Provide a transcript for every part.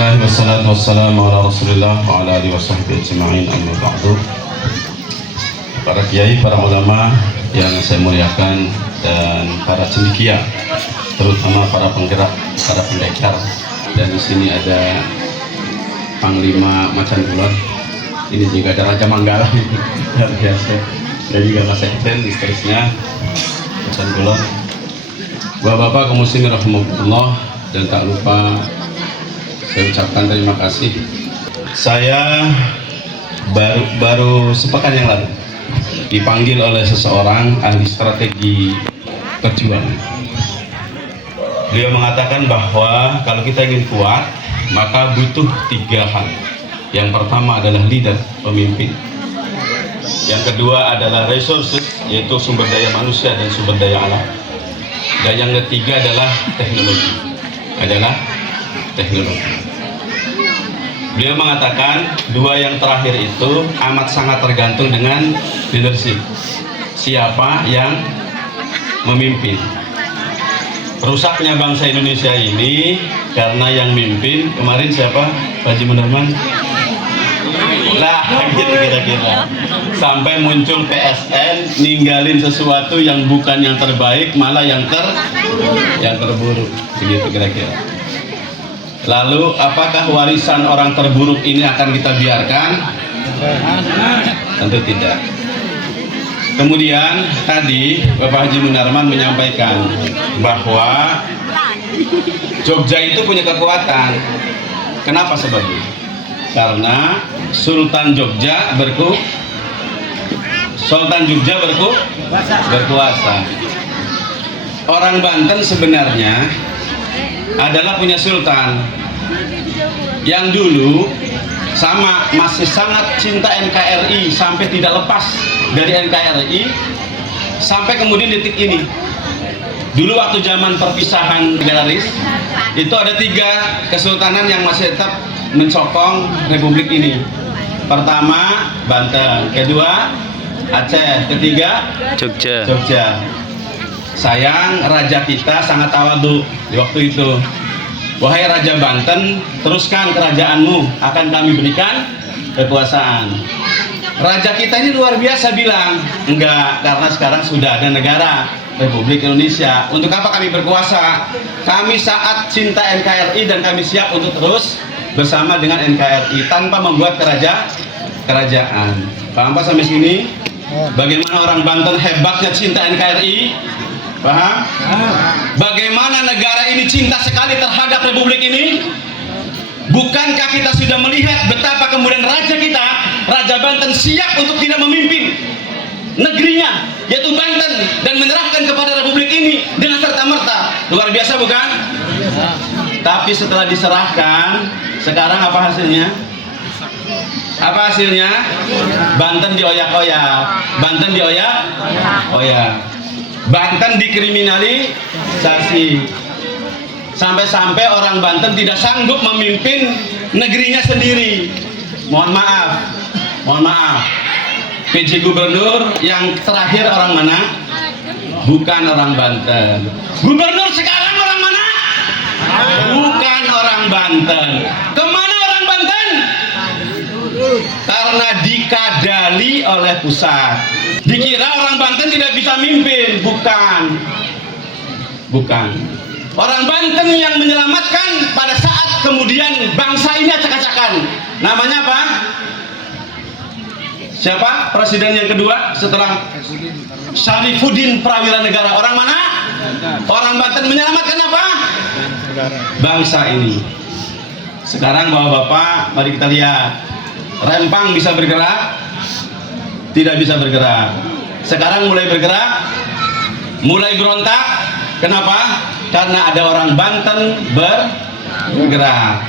Bismillah wassalatu wassalamu ala Rasulillah wa ala alihi washabbihi ajma'in, amma ba'du. Para kiai, para ulama yang saya muliakan, dan para cendekia, terutama para penggerak, para pendekar. Dan di sini ada Panglima Macan Kulon. Ini juga ada Raja Manggala, luar biasa. Dan juga Mas Ekten, istrinya Macan Kulon. Bapak-bapak kaum muslimin rahimahullah, dan tak lupa saya ucapkan terima kasih. Saya baru sepekan yang lalu dipanggil oleh seseorang ahli strategi perjuangan. Beliau mengatakan bahwa kalau kita ingin kuat, maka butuh 3 hal. Yang pertama adalah leader, pemimpin. Yang kedua adalah resources, yaitu sumber daya manusia dan sumber daya alam. Dan yang ketiga adalah teknologi. Beliau mengatakan 2 yang terakhir itu amat sangat tergantung dengan leadership. Siapa yang memimpin? Rusaknya bangsa Indonesia ini karena yang mimpin kemarin siapa? Pak Haji Munarman? Lah, gitu kira-kira. Sampai muncul PSN ninggalin sesuatu yang bukan yang terbaik, malah yang terburuk. Begitu kira-kira. Lalu apakah warisan orang terburuk ini akan kita biarkan? Tentu tidak. Kemudian tadi Bapak Haji Munarman menyampaikan bahwa Jogja itu punya kekuatan. Kenapa sebabnya? Karena Sultan Jogja berkuasa. Orang Banten sebenarnya adalah punya sultan yang dulu masih sangat cinta NKRI, sampai tidak lepas dari NKRI sampai kemudian detik ini. Dulu waktu zaman perpisahan legendaris itu ada 3 kesultanan yang masih tetap mencokong republik ini. Pertama Banten, kedua Aceh, ketiga Jogja. Sayang raja kita sangat tawadu di waktu itu. Wahai Raja Banten, teruskan kerajaanmu, akan kami berikan kekuasaan. Raja kita ini luar biasa bilang, enggak, karena sekarang sudah ada negara Republik Indonesia. Untuk apa kami berkuasa? Kami saat cinta NKRI dan kami siap untuk terus bersama dengan NKRI tanpa membuat kerajaan. Paham Pak sampai sini? Bagaimana orang Banten hebatnya cinta NKRI? Paham? Bagaimana negara ini cinta sekali terhadap republik ini? Bukankah kita sudah melihat betapa kemudian raja kita, Raja Banten, siap untuk tidak memimpin negerinya, yaitu Banten, dan menyerahkan kepada republik ini dengan serta-merta. Luar biasa bukan? Tapi setelah diserahkan, sekarang apa hasilnya? Banten dioyak-oyak. Banten dikriminalisasi. Sampai-sampai orang Banten tidak sanggup memimpin negerinya sendiri. Mohon maaf. PJ Gubernur yang terakhir orang mana? Bukan orang Banten. Gubernur sekarang orang mana? Bukan orang Banten. Kemana orang Banten? Karena dikadali oleh pusat. Dikira orang Banten tidak bisa mimpin. Bukan. Orang Banten yang menyelamatkan pada saat kemudian bangsa ini acak-acakan. Namanya apa? Siapa presiden yang kedua setelah Syarifuddin Prawira Negara? Orang mana? Orang Banten menyelamatkan apa? Bangsa ini. Sekarang bapak-bapak, mari kita lihat. Rempang bisa bergerak? Tidak bisa bergerak. Sekarang mulai bergerak, mulai berontak. Kenapa? Karena ada orang Banten bergerak.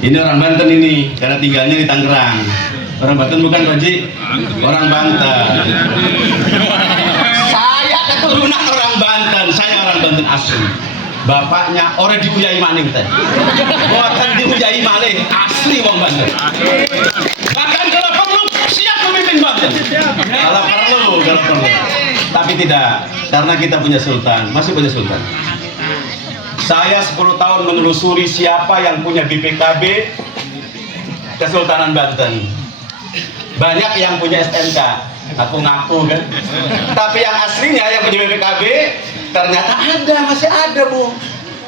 Ini orang Banten ini, karena tinggalnya di Tangerang. Orang Banten bukan Pak Haji? Orang Banten. Saya keturunan orang Banten. Saya orang Banten asli. Bapaknya orang diuyai maning teh. Bukan diuyai maling, asli wong Banten. Bahkan kalau perlu siap memimpin Banten. Kalau perlu. Tapi tidak, karena kita punya sultan, masih punya sultan. Saya 10 tahun menelusuri siapa yang punya BPKB Kesultanan Banten. Banyak yang punya STNK, ngaku-ngaku kan. Tapi yang aslinya yang punya BPKB ternyata ada, masih ada, Bu.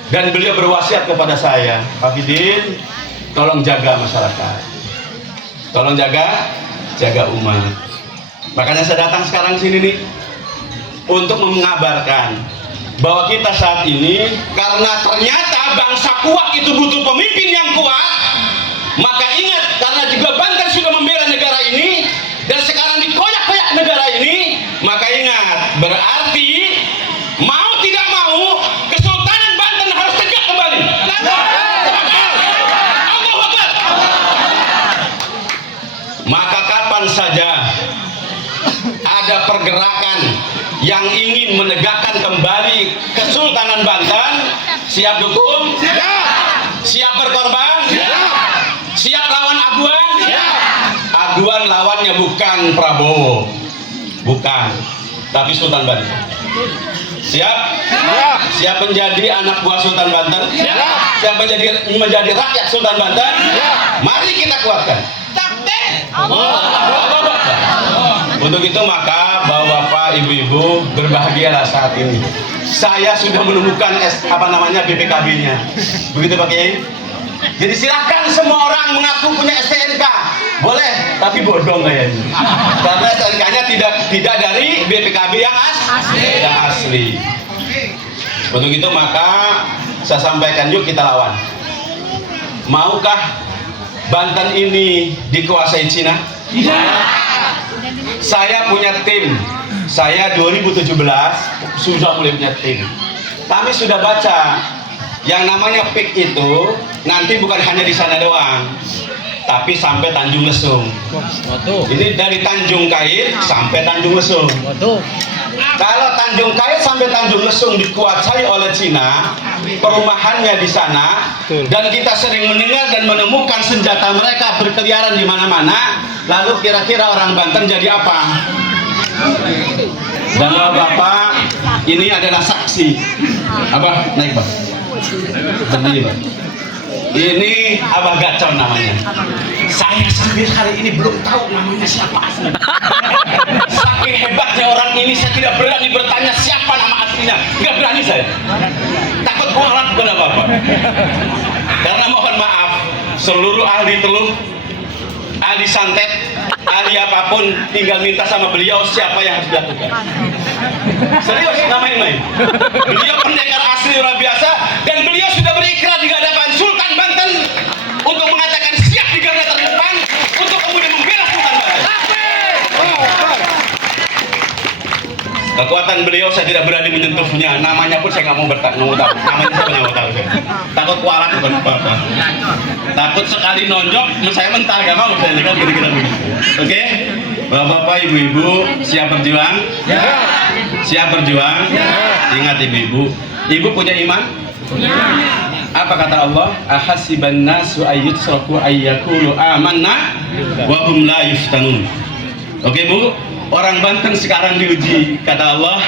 Dan beliau berwasiat kepada saya, Pak Fidin, tolong jaga masyarakat, tolong jaga umat. Makanya saya datang sekarang sini nih untuk mengabarkan bahwa kita saat ini, karena ternyata bangsa kuat itu butuh pemimpin yang kuat. Maka ingat, karena juga Banten sudah membela negara ini dan sekarang dikoyak-koyak negara ini, maka ingat, berarti mau tidak mau Kesultanan Banten harus tegak kembali. Allahu Akbar. Maka kapan saja ada pergerakan yang ingin menegakkan kembali Kesultanan Banten, siap dukung? Siap berkorban? Siap lawan Aguan? Aguan lawannya bukan Prabowo, bukan, tapi Sultan Banten. Siap? Siap menjadi anak buah Sultan Banten? Siap menjadi rakyat Sultan Banten? Mari kita kuatkan. Untuk itu maka Bapak-bapak, ibu-ibu, berbahagialah saat ini. Saya sudah menemukan BPKB-nya. Begitu Pak Kiai? Jadi silakan semua orang mengaku punya STNK, boleh, tapi bodong kayaknya. Karena STNK-nya tidak dari BPKB yang asli. Untuk itu maka saya sampaikan, yuk kita lawan. Maukah Banten ini dikuasai Cina? Saya punya tim. Saya 2017 sudah mulai punya tim. Kami sudah baca yang namanya PIK itu nanti bukan hanya di sana doang, tapi sampai Tanjung Lesung. Ini dari Tanjung Kait sampai Tanjung Lesung. Kalau Tanjung Kait sampai Tanjung Lesung dikuasai oleh Cina, perumahannya di sana, dan kita sering mendengar dan menemukan senjata mereka berkeliaran di mana-mana, lalu kira-kira orang Banten jadi apa? Dan Bapak, ini adalah saksi. Abah naik, Bang. Berdiri, Bang. Ini Abah Gacor namanya. Saya sampai hari ini belum tahu namanya siapa asli. Saking hebatnya orang ini, saya tidak berani bertanya siapa nama aslinya. Nggak berani saya. Takut kualat kepada Bapak. Karena mohon maaf, seluruh ahli teluh, ahli santet, ahli apapun, tinggal minta sama beliau siapa yang harus dilakukan. Serius, nggak main-main. Beliau pendekar asli luar biasa, dan beliau sudah berikrar di hadapan Sultan Banten untuk mengatakan siap di garda terdepan untuk kemudian membela Sultan Banten. Kekuatan beliau saya tidak berani menyentuhnya. Namanya pun saya nggak mau tahu. Namanya saya nggak mau tahu. Takut kualat bukan apa-apa. Takut sekali nonjok, saya mentah nggak mau saya kan kira-kira begitu. Oke, Bapak-bapak, ibu-ibu, siap berjuang? Siap berjuang? Ingat ibu-ibu, ibu punya iman? Punya. Apa kata Allah? Ahasiban nasu ayyutraku ayyakulu amanna wa hum la yuftanun. Oke Bu, orang Banten sekarang diuji. Kata Allah,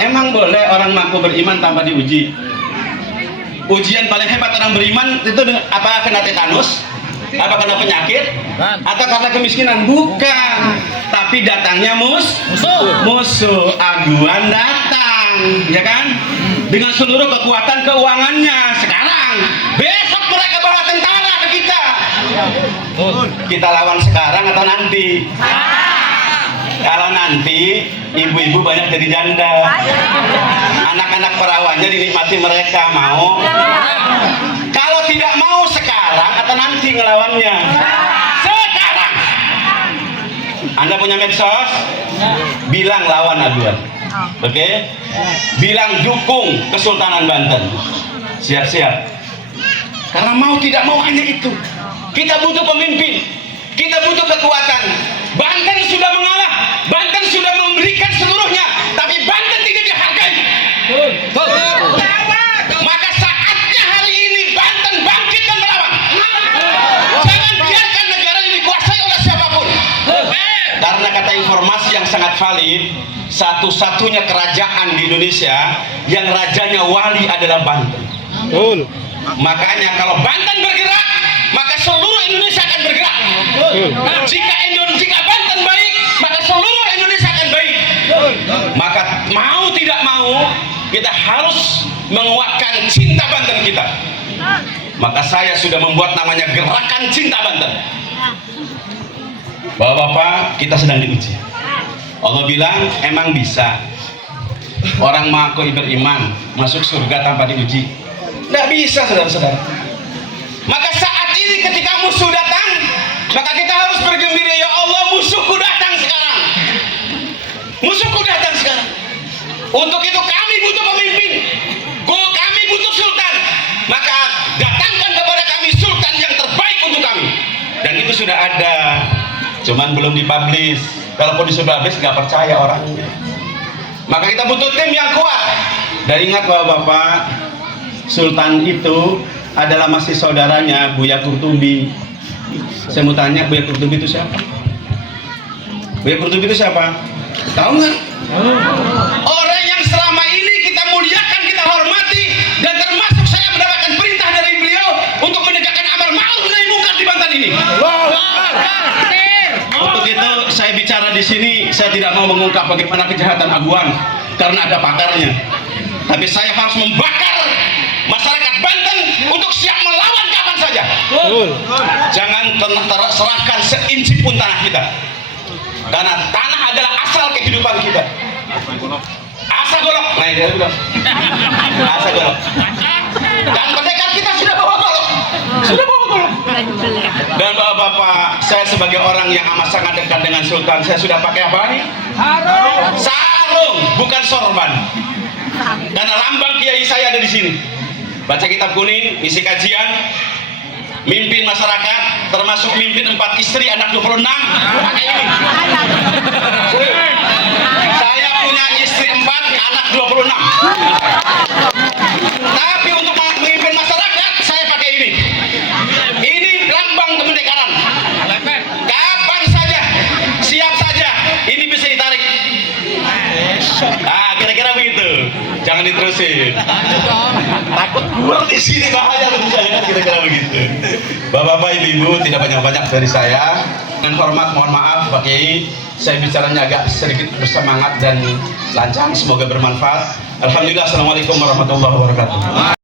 emang boleh orang mengaku beriman tanpa diuji? Ujian paling hebat orang beriman itu apa? Kena tetanus? Apa kena penyakit? Atau karena kemiskinan? Bukan. Tapi datangnya musuh. Aguan datang, ya kan? Dengan seluruh kekuatan keuangannya. Sekarang, besok mereka bawa tentara ke kita. Kita lawan sekarang atau nanti? Kalau nanti, ibu-ibu banyak jadi janda. Anak-anak perawannya dinikmati mereka, mau? Kalau tidak mau sekarang atau nanti ngelawannya? Sekarang. Anda punya medsos? Bilang lawan aduan. Oke? Bilang dukung Kesultanan Banten. Siap-siap. Karena mau tidak mau hanya itu. Kita butuh pemimpin. Kita butuh kekuatan. Banten sudah mengalah. Banten sudah memberikan seluruhnya. Tapi Banten tidak dihargai. Maka saatnya hari ini Banten bangkit dan melawan. Jangan biarkan negara ini dikuasai oleh siapapun. Karena kata informasi yang sangat valid, satu-satunya kerajaan di Indonesia yang rajanya wali adalah Banten. Betul. Makanya kalau Banten bergerak, maka seluruh Indonesia akan bergerak. Jika Banten baik, maka seluruh Indonesia akan baik. Maka mau tidak mau, kita harus menguatkan cinta Banten kita. Maka saya sudah membuat namanya Gerakan Cinta Banten. Bapak-bapak, kita sedang diuji. Allah bilang emang bisa orang mengaku beriman masuk surga tanpa diuji? Tidak bisa, saudara-saudara. Maka saat ini ketika musuh datang, maka kita harus bergembira, ya Allah, musuhku datang sekarang. Musuhku datang sekarang. Untuk itu kami butuh pemimpin, kami butuh sultan. Maka datangkan kepada kami sultan yang terbaik untuk kami. Dan itu sudah ada, cuman belum dipublish. Kalaupun dipublish nggak percaya orangnya. Maka kita butuh tim yang kuat. Dan ingat bapak-bapak, sultan itu adalah masih saudaranya Buya Kurtubi. Saya mau tanya, Buya Kurtubi itu siapa? Buya Kurtubi itu siapa? Tahu nggak? Orang yang selama ini kita muliakan, kita hormati, dan termasuk saya mendapatkan perintah dari beliau untuk menegakkan amal ma'ruf nahi munkar di Banten ini. Untuk itu saya bicara di sini, saya tidak mau mengungkap bagaimana kejahatan Aguan karena ada pakarnya. Tapi saya harus membakar masyarakat Banten untuk siap melawan kapan saja. Jangan serahkan seinci pun tanah kita. Karena tanah adalah asal kehidupan kita. Asa golok. Nah, itu bilang. Asa golok. Dan pendekar kita sudah bawa golok. Sudah bawa golok. Dan bapak-bapak, saya sebagai orang yang amat sangat dekat dengan sultan, saya sudah pakai apa nih? Sarung, bukan sorban. Karena lambang kiai saya ada di sini. Baca kitab kuning, isi kajian, mimpin masyarakat, termasuk mimpin 4 istri, anak 26, pakai ini. Saya punya istri 4, anak 26. Tapi untuk memimpin masyarakat, saya pakai ini. Ini lambang kemerdekaan. Kapan saja, siap saja, ini bisa ditarik. Ah, kira-kira begitu. Jangan diterusin. Takut gua di sini bahaya bagi saya, kira-kira begitu. Bapak-bapak, ibu-ibu, tidak banyak-banyak dari saya. Dengan hormat mohon maaf Pak Kiai, saya bicaranya agak sedikit bersemangat dan lancang, semoga bermanfaat. Alhamdulillah, assalamualaikum warahmatullahi wabarakatuh.